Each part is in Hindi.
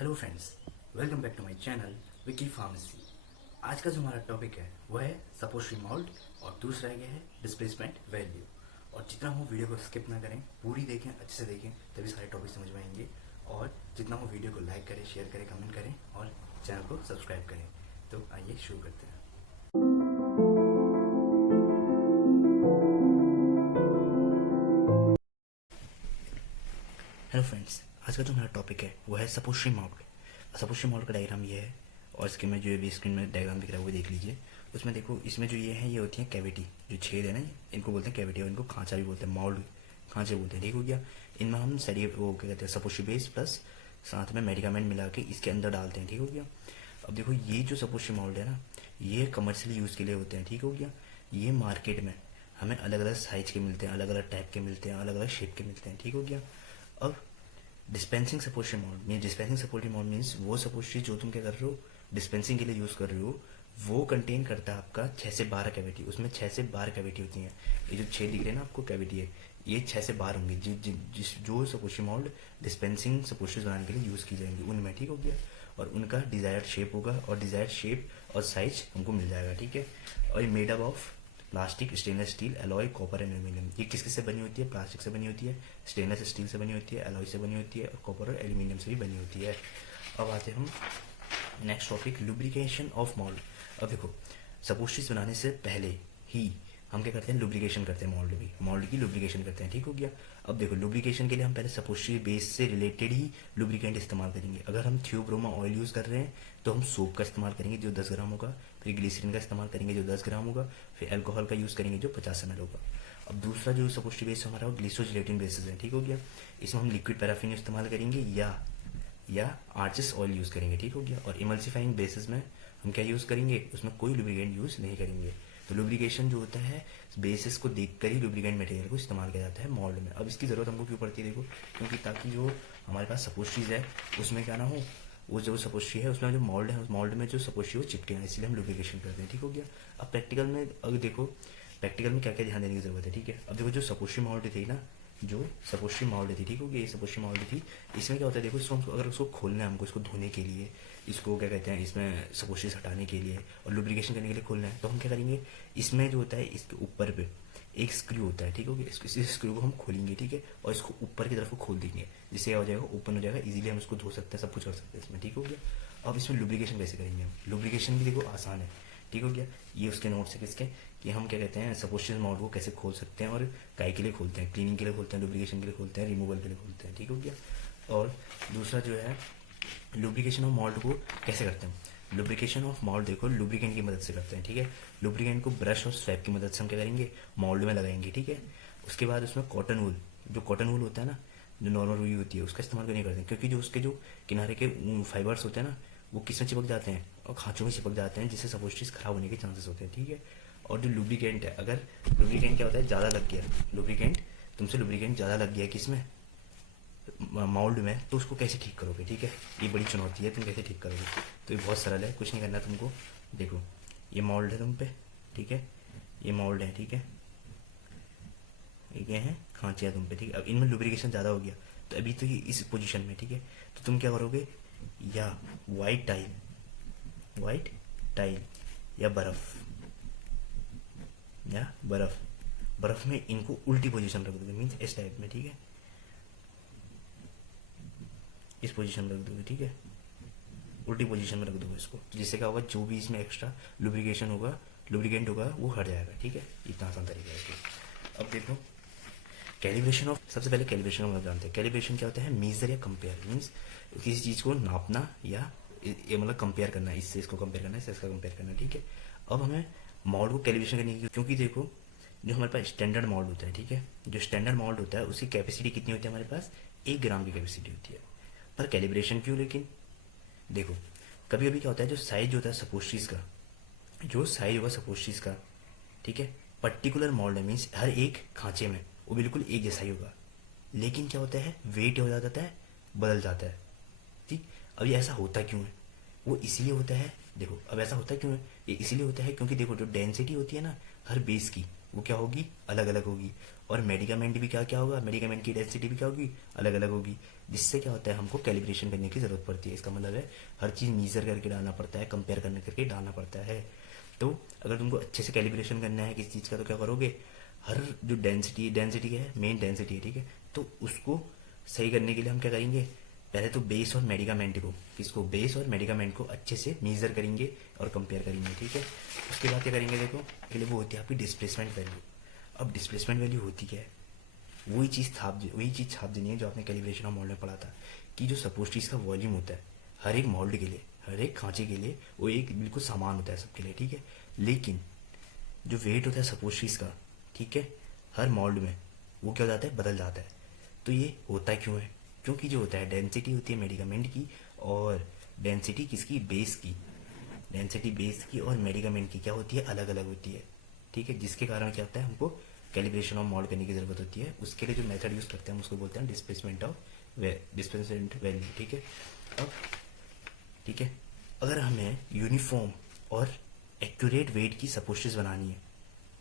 Hello friends, welcome back to my channel Vicky pharmacy. आज का जो हमारा टॉपिक है वह है सपोर्टरी मोल्ड और दूसरा ये है डिस्प्लेसमेंट वैल्यू। और जितना हो वीडियो को स्किप ना करें, पूरी देखें, अच्छे से देखें, तभी सारे टॉपिक समझ में आएंगे। और जितना हो वीडियो को लाइक करें, शेयर करें, कमेंट करें और चैनल को सब्सक्राइब करें। तो आइए शुरू करते हैं। हेलो फ्रेंड्स, आज का जो हमारा टॉपिक है वो है सपोर्टरी मोल्ड। सपोर्टरी मोल्ड का डायग्राम ये है और इसके में जो भी स्क्रीन में डायग्राम दिख रहा है वो देख लीजिए। उसमें देखो, इसमें जो ये है ये होती है कैविटी, जो छेद है ना, इनको बोलते हैं कैविटी और इनको खांचा भी बोलते हैं, मोल्ड खांचे बोलते हैं। ठीक हो गया। इनमें हम सरी वो क्या कहते हैं सपोर्टरी बेस प्लस साथ में मेडिकामेंट मिला के इसके अंदर डालते हैं। ठीक हो गया। अब देखो, ये जो सपोर्टरी मोल्ड है ना, ये कमर्शियल यूज़ के लिए होते हैं। ठीक हो गया। ये मार्केट में हमें अलग अलग साइज के मिलते हैं, अलग अलग टाइप के मिलते हैं, अलग अलग शेप के मिलते हैं। ठीक हो गया। अब dispensing suppository mode mean dispensing suppository mode means वो सपोर्टरी जो तुम क्या कर रहे हो, डिस्पेंसिंग के लिए यूज़ कर रहे हो, वो कंटेन करता है आपका 6 से 12 कैविटी। उसमें 6 से 12 कैविटी होती हैं। ये जो 6 दिख रहे हैं ना आपको कैविटी है, ये 6 से 12 होंगी जो सपोर्टरी मोल्ड डिस्पेंसिंग सपोर्टरीज बनाने के लिए यूज़ की जाएंगी उनमें। ठीक हो गया। और उनका डिज़ायर्ड शेप होगा और डिज़ायर्ड शेप और साइज हमको मिल जाएगा। ठीक है। और ये made up of plastic, stainless steel, alloy, copper and aluminium. ये किस किस से बनी होती है? प्लास्टिक से बनी होती है, स्टेनलेस स्टील से बनी होती है, एलॉय से बनी होती है और कॉपर और एल्यूमिनियम से भी बनी होती है। अब आते हैं हम next topic, lubrication of mould. अब देखो, सपोर्टरीज बनाने से पहले ही हम क्या करते हैं? लुब्रिकेशन करते हैं। मोल्ड की लुब्रिकेशन करते हैं। ठीक हो गया। अब देखो, लुब्रिकेशन के लिए हम पहले सपोर्टरी बेस से रिलेटेड ही लुब्रिकेंट इस्तेमाल करेंगे। अगर हम थियोब्रोमा ऑयल यूज़ कर रहे हैं तो हम सोप का इस्तेमाल करेंगे जो 10 ग्राम होगा, फिर ग्लिसरीन का इस्तेमाल करेंगे जो 10 ग्राम होगा, फिर अल्कोहल का यूज़ करेंगे जो 50 ml होगा। अब दूसरा जो सपोर्टरी बेस हमारा वो ग्लिसोजिलेटिन बेसिस है। ठीक हो गया। इसमें हम लिक्विड पैराफिन इस्तेमाल करेंगे या आर्चिस ऑयल यूज़ करेंगे। ठीक हो गया। और इमल्सिफाइंग बेसिस में हम क्या यूज़ करेंगे? उसमें कोई लुब्रिकेंट यूज़ नहीं करेंगे। तो लुब्रिकेशन जो होता है, बेसिस को देखकर ही लुब्रिकेंट मटेरियल को इस्तेमाल किया जाता है मोल्ड में। अब इसकी ज़रूरत हमको क्यों पड़ती है? देखो, क्योंकि ताकि जो हमारे पास सपोर्टरीज है उसमें क्या ना हो, वो जो सपोर्टरी है उसमें जो मोल्ड है, उस मोल्ड में जो सपोर्टरी वो चिपके ना, इसलिए हम लुब्रिकेशन करते हैं। ठीक हो गया। अब प्रैक्टिकल में अगर देखो, प्रैक्टिकल में क्या क्या ध्यान देने की जरूरत है। ठीक है। अब देखो, जो सपोर्टरी मोल्ड थी ना, जो सपोर्टरी मोल्ड थी, ठीक हो गया, ये सपोर्टरी मोल्ड थी, इसमें क्या होता है? देखो, इसको अगर उसको खोलना है हमको, इसको धोने के लिए, इसको क्या कहते हैं, इसमें सपोर्टरीज हटाने के लिए और लुब्रिकेशन करने के लिए खोलना है, तो हम क्या करेंगे? इसमें जो होता है, इसके ऊपर पे एक स्क्रू होता है। ठीक हो गया। इस स्क्रू को हम खोलेंगे। ठीक है। और इसको ऊपर की तरफ को खोल देंगे, जिससे क्या हो जाएगा? ओपन हो जाएगा, इजीली हम इसको धो सकते हैं, सब कुछ कर सकते हैं इसमें। ठीक हो गया। अब इसमें लुब्रिकेशन कैसे करेंगे हम? लुब्रिकेशन भी देखो आसान है। ठीक हो गया। ये उसके नोट्स है किसके, कि हम क्या कहते हैं सपोर्टरी मोल्ड को कैसे खोल सकते हैं और काय के लिए खोलते हैं, क्लीनिंग के लिए खोलते हैं, लुब्रिकेशन के लिए खोलते हैं, रिमूवल के लिए खोलते हैं। ठीक हो गया। और दूसरा जो है, लुब्रिकेशन ऑफ मोल्ड को कैसे करते हैं? लुब्रिकेशन ऑफ मोल्ड देखो, लुब्रिकेंट की मदद से करते हैं। ठीक है। लुब्रिकेंट को ब्रश और स्वैप की मदद से हम क्या करेंगे? मोल्ड में लगाएंगे। ठीक है। उसके बाद उसमें कॉटन वूल, जो कॉटन वूल होता है ना, जो नॉर्मल रुई होती है, उसका इस्तेमाल क्यों नहीं करते हैं? क्योंकि जो उसके जो किनारे के फाइबर्स होते हैं ना, वो किसमें चिपक जाते हैं? और खांचों में चिपक जाते हैं, जिससे सपोर्टरीज खराब होने के चांसेस होते हैं। ठीक है। और जो लुब्रिकेंट है, अगर लुब्रिकेंट क्या होता है? ज़्यादा लग गया लुब्रिकेंट, तुमसे लुब्रिकेंट ज़्यादा लग गया किसमें? मोल्ड में, तो उसको कैसे ठीक करोगे? ठीक है। ये बड़ी चुनौती है, तुम कैसे ठीक करोगे? तो ये बहुत सरल है, कुछ नहीं करना तुमको। देखो, ये मोल्ड है तुम पे। ठीक है। ये मोल्ड है। ठीक है। ये क्या है? खांचे है तुम पे। ठीक है। अब इनमें लुब्रिकेशन ज़्यादा हो गया, तो अभी तो ये इस पोजीशन में। ठीक है। तो तुम क्या करोगे? या वाइट टाइल या बर्फ बर्फ में इनको उल्टी पोजीशन रख दोगे, मीन्स इस टाइप में। ठीक है। इस पोजीशन में रख दोगे। ठीक है। उल्टी पोजीशन में रख दोगे इसको, जिससे क्या होगा? जो भी इसमें एक्स्ट्रा लुब्रिकेशन होगा, लुब्रिकेंट होगा, वो हट जाएगा। ठीक है। इतना आसान तरीका है इसका। अब देखो, कैलिब्रेशन ऑफ, सबसे पहले कैलिब्रेशन हम जानते हैं। कैलिब्रेशन क्या होता है? मेजर या कंपेयर, मीन्स किसी चीज़ को नापना या ये मतलब कंपेयर करना, इससे इसको कंपेयर करना, इससे इसका कंपेयर करना। ठीक है। अब हमें मोल्ड को कैलिब्रेशन करने की, क्योंकि देखो, जो हमारे पास स्टैंडर्ड मोल्ड होता है, ठीक है, जो स्टैंडर्ड मोल्ड होता है उसकी कैपेसिटी कितनी होती है? हमारे पास 1 ग्राम की कैपेसिटी होती है। पर कैलिब्रेशन क्यों? लेकिन देखो, कभी कभी क्या होता है, जो साइज होता है सपोर्टरीज का, जो साइज होगा सपोर्टरीज का, ठीक है, पर्टिकुलर मोल्ड है, मीन्स हर एक खांचे में वो बिल्कुल एक जैसा ही होगा। लेकिन क्या होता है? वेट हो जाता है, बदल जाता है। ठीक। अब ये ऐसा होता क्यों है? वो इसीलिए होता है, देखो, अब ऐसा होता क्यों है? ये इसीलिए होता है क्योंकि देखो, जो डेंसिटी होती है ना हर बेस की, वो क्या होगी, अलग अलग होगी। और मेडिकामेंट भी क्या क्या होगा, मेडिकामेंट की डेंसिटी भी क्या होगी, अलग अलग होगी। जिससे क्या होता है, हमको कैलिब्रेशन करने की ज़रूरत पड़ती है। इसका मतलब है हर चीज़ मीज़र करके डालना पड़ता है, कंपेयर करके डालना पड़ता है। तो अगर तुमको अच्छे से कैलिब्रेशन करना है किसी चीज़ का, तो क्या करोगे, हर जो डेंसिटी है, मेन डेंसिटी है, ठीक है, तो उसको सही करने के लिए हम क्या करेंगे, पहले तो बेस और मेडिकामेंट को, किसको, बेस और मेडिकामेंट को अच्छे से मेजर करेंगे और कंपेयर करेंगे, ठीक है। उसके बाद क्या करेंगे, देखो पहले वो होती है आपकी डिस्प्लेसमेंट वैल्यू। अब डिस्प्लेसमेंट वैल्यू होती क्या है, वही चीज़ छाप देनी है जो आपने कैलिब्रेशन ऑफ मोल्ड में पढ़ा था, कि जो सपोज चीज़ का वॉल्यूम होता है हर एक मोल्ड के लिए, हर एक खांचे के लिए, वो एक बिल्कुल समान होता है सबके लिए, ठीक है। लेकिन जो वेट होता है सपोज चीज़ का, ठीक है, हर मोल्ड में वो क्या हो जाता है, बदल जाता है। तो ये होता क्यों है, क्योंकि जो होता है डेंसिटी होती है मेडिकामेंट की, और डेंसिटी किसकी, बेस की, डेंसिटी बेस की और मेडिकामेंट की क्या होती है, अलग अलग होती है, ठीक है। जिसके कारण क्या होता है, हमको कैलिब्रेशन ऑफ मोल्ड करने की जरूरत होती है। उसके लिए जो मेथड यूज करते हैं हम उसको बोलते हैं डिस्प्लेसमेंट वैल्यू, ठीक है। अब ठीक है, अगर हमें यूनिफॉर्म और एक्यूरेट वेट की सपोस्टिस बनानी है,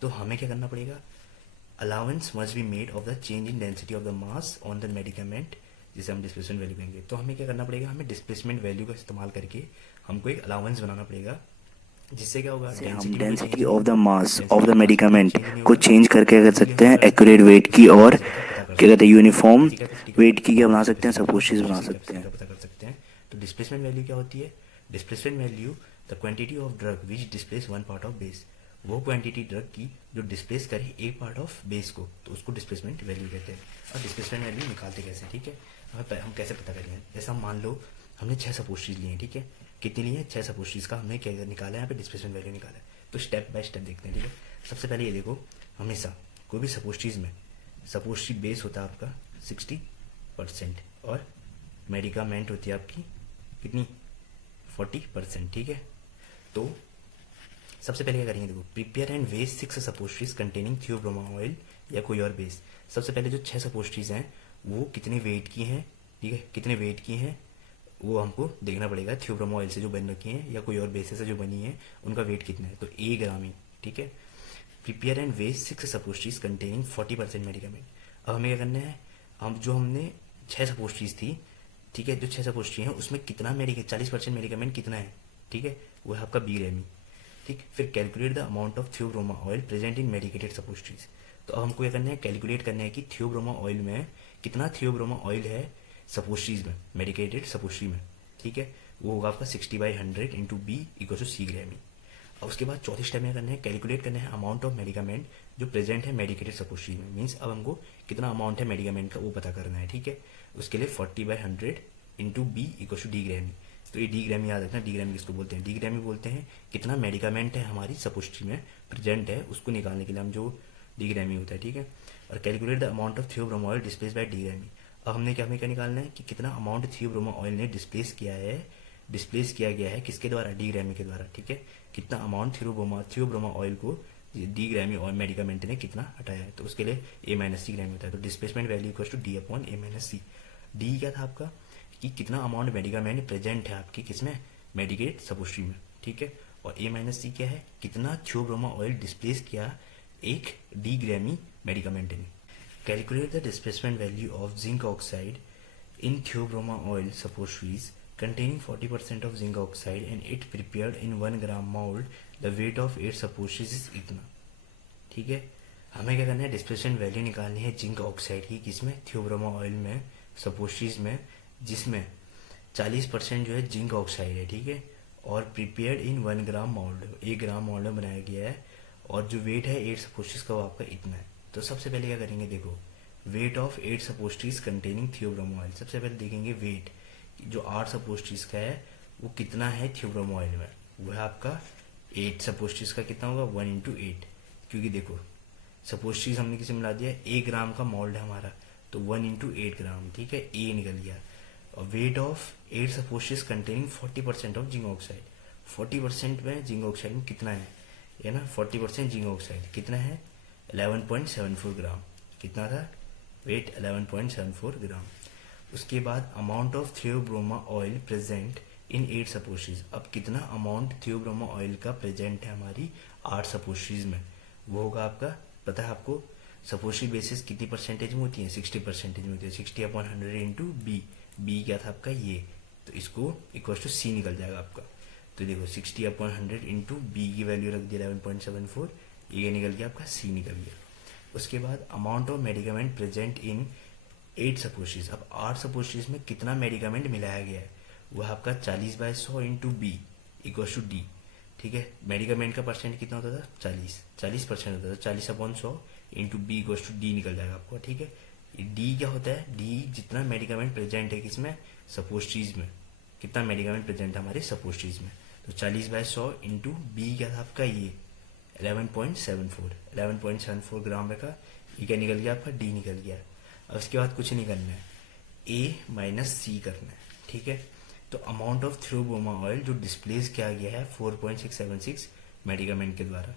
तो हमें क्या करना पड़ेगा, allowance must be made of the change in density of the mass on the medicament, जिसे हम डिस्प्लेसमेंट वैल्यू कहेंगे। तो हमें क्या करना पड़ेगा, हमें डिस्प्लेसमेंट वैल्यू का इस्तेमाल करके हमको एक अलाउंस बनाना पड़ेगा, जिससे क्या होगा, से हम डेंसिटी में कोई चेंज डेंसिटी नहीं ऑफ द होगा, mass of density the of mass में कोई मेडिकामेंट चेंज नहीं को होगा। चेंज करके कर इजीली हम सकते हैं क्या कर एक्यूरेट सकते हैं, वेट की, और कैपेसिटी का पता कर क्या कहते सकते हैं हैं, यूनिफॉर्म कैपेसिटी का वेट की क्या बना सकते हैं, कैपेसिटी का सपोस्टिस बना सपोज सकते कैपेसिटी हैं। का पता कर सकते हैं। तो डिस्प्लेसमेंट वैल्यू क्या होती है, displacement value the quantity of drug which displace one part of base, वो क्वांटिटी ड्रग की जो डिस्प्लेस करे एक पार्ट ऑफ बेस को, तो उसको डिस्प्लेसमेंट वैल्यू कहते हैं। और डिस्प्लेसमेंट वैल्यू निकालते कैसे, ठीक है, हम कैसे पता करेंगे, जैसे हम मान लो हमने 6 सपोस्टिस लिए हैं, ठीक है, कितनी लिए हैं, 6 सपोस्टिस का हमने क्या निकाला है, यहाँ पे डिस्प्लेसमेंट वैल्यू निकाला है। तो स्टेप बाय स्टेप देखते हैं, ठीक है। सबसे पहले ये देखो, हमेशा कोई भी सपोस्टिस में सपोस्टिस बेस होता है आपका 60% और मेडिकामेंट होती है आपकी कितनी, 40%, ठीक है। तो सबसे पहले क्या करेंगे, देखो prepare and west 6 suppositories containing theobroma oil या कोई और बेस। सबसे पहले जो 6 सपोस्ट्रीज हैं वो कितने वेट की हैं, ठीक है, कितने वेट की हैं वो हमको देखना पड़ेगा। थियोब्रोमा ऑयल से जो बन रखी हैं या कोई और बेस से जो बनी है उनका वेट कितना है, तो 1 ग्राम ही, ठीक है। Prepare and west 6 suppositories containing 40% medicament. अब हमें क्या करना है, हमने 6 सपोस्ट्रीज थी, ठीक है, जो 6 सपोस्ट्री हैं उसमें कितना 40% मेडिकामेंट कितना है, ठीक है, वो है आपका 20 ग्राम, ठीक। फिर calculate the amount of theobroma oil present in medicated suppositories. तो अब हमको क्या करना है, कैलकुलेट करना है कि थियोब्रोमा ऑयल में कितना थियोब्रोमा ऑयल है सपोस्ट्रीज में, मेडिकेटेड सपोस्ट्री में, ठीक है, वो होगा आपका 60/100 इंटू बी इक्वल टू सी ग्रामी। अब उसके बाद चौथे स्टेप में करना है, कैलकुलेट करना है अमाउंट ऑफ मेडिकामेंट जो प्रेजेंट है मेडिकेटेड सपोस्ट्री में। मीन्स अब हमको कितना अमाउंट है मेडिकामेंट का वो पता करना है, ठीक है। उसके लिए 40/100 into B equal to D ग्रामी। तो ये डी ग्रामी याद रखना, डी ग्रामी किसको बोलते हैं, डी ग्रामी बोलते हैं कितना मेडिकामेंट है हमारी सपोस्ट्री में प्रेजेंट है, उसको निकालने के लिए हम जो डी ग्रामी होता है, ठीक है। और calculate the amount of theobroma oil displace bye D ग्रामी। अब हमें क्या निकालना है कि कितना अमाउंट थियोब्रोमा ऑयल ने डिस्प्लेस किया गया है किसके द्वारा, डी ग्रामी के द्वारा, ठीक है। कितना अमाउंट थियोब्रोमा ऑयल को डी ग्रामी और मेडिकामेंट ने कितना हटाया है, तो उसके लिए ए माइनस सी ग्रामी होता है। तो displacement value equal to D upon A minus C. D क्या था आपका, कि कितना अमाउंट मेडिकामेंट प्रेजेंट है आपकी किसमें, मेडिकेट सपोस्ट्री में, ठीक है। और ए माइनस सी क्या है, कितना थियोब्रोमा ऑयल डिस्प्लेस किया एक डी ग्रामी मेडिकामेंट ने। Calculate the displacement value of zinc oxide in Theobroma oil suppositories containing 40% of zinc oxide and it prepared in 1 gram mold, the weight of 8 suppositories is इतना, ठीक है। हमें क्या करना है, डिस्प्लेसमेंट वैल्यू निकालनी है जिंक ऑक्साइड की, किसमें, थियोब्रोमा ऑयल में, सपोस्ट्रीज में, जिसमें 40% जो है जिंक ऑक्साइड है, ठीक है, और prepared in 1 gram mould, 1 gram mould में बनाया गया है, और जो वेट है 8 सपोस्ट्रीज का वो आपका इतना है। तो सबसे पहले क्या करेंगे, देखो weight of 8 suppositories containing theobroma oil. सबसे पहले देखेंगे वेट, जो 8 सपोस्ट्रीज का है वो कितना है थियोब्रोमा ऑयल में, वो है आपका 8 सपोस्ट्रीज का कितना होगा, 1 इंटू 8, क्योंकि देखो सपोस्ट्रीज हमने किसे मिला दिया, 1 ग्राम का मोल्ड है हमारा, तो 1 इंटू 8 ग्राम, ठीक है, ए निकल गया। और weight of 8 suppositories containing 40% of zinc oxide, 40% में जिंक ऑक्साइड में कितना है ना, 40% जिंक ऑक्साइड कितना है, 11.74 ग्राम, कितना था वेट, 11.74 ग्राम। उसके बाद amount of theobroma oil present इन 8 सपोस्ट्रीज। अब कितना अमाउंट थियोब्रोमा ऑयल का प्रेजेंट है हमारी 8 सपोस्ट्रीज में, वो होगा आपका पता है आपको सपोर्टरी बेसिस कितनी परसेंटेज में होती है, 60% में होती है। 60/100 इंटू बी, बी क्या था आपका ये, तो इसको इक्वल टू सी निकल जाएगा आपका। तो देखो 60/100 इंटू बी की वैल्यू रख दी 11.74, ये निकल गया आपका सी निकल गया। उसके बाद amount of medicament present in 8 सपोर्टरीज। अब 8 सपोर्टरीज में कितना मेडिकामेंट मिलाया गया है, वह आपका 40/100 into B equal to D. ठीक है, मेडिकामेंट का परसेंट कितना होता था, 40% होता था। 40/100 into B equal to D निकल जाएगा आपको। ठीक है, डी क्या होता है, डी जितना मेडिकामेंट प्रेजेंट है किसमें, सपोर्टरीज में, कितना मेडिकामेंट प्रेजेंट है हमारे सपोर्टरीज में। तो 40/100 इंटू बी क्या था आपका ये 11.74 ग्राम रखा, ये क्या निकल गया आपका, डी निकल गया। अब उसके बाद कुछ नहीं करना है, ए माइनस सी करना है। ठीक है, तो अमाउंट ऑफ थियोब्रोमा ऑयल जो डिस्प्लेस किया गया है 4.676 मेडिकामेंट के द्वारा।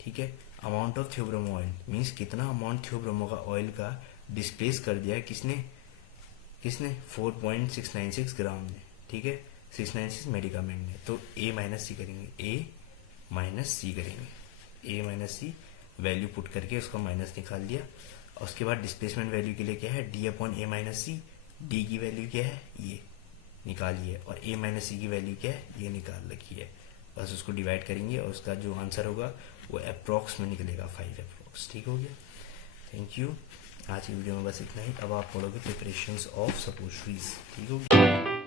ठीक है, amount of theobroma oil means कितना अमाउंट थियोब्रोमा का ऑयल का डिस्प्लेस कर दिया है किसने 4.696 ग्राम ने। ठीक है, 696 मेडिकामेंट ने। तो ए माइनस सी करेंगे, ए माइनस सी करेंगे, ए माइनस सी वैल्यू पुट करके उसका माइनस निकाल दिया। और उसके बाद डिस्प्लेसमेंट वैल्यू के लिए क्या है, D upon A minus C, D की वैल्यू क्या है ये निकालिए, और ए माइनस सी की वैल्यू क्या है ये निकाल रखी है। बस उसको डिवाइड करेंगे और उसका जो आंसर होगा वो अप्रॉक्स में निकलेगा, 5 अप्रॉक्स। ठीक हो गया, थैंक यू। आज की वीडियो में बस इतना ही। अब आप पढ़ोगे प्रिपरेशंस ऑफ सपोर्टरीज। ठीक हो गया।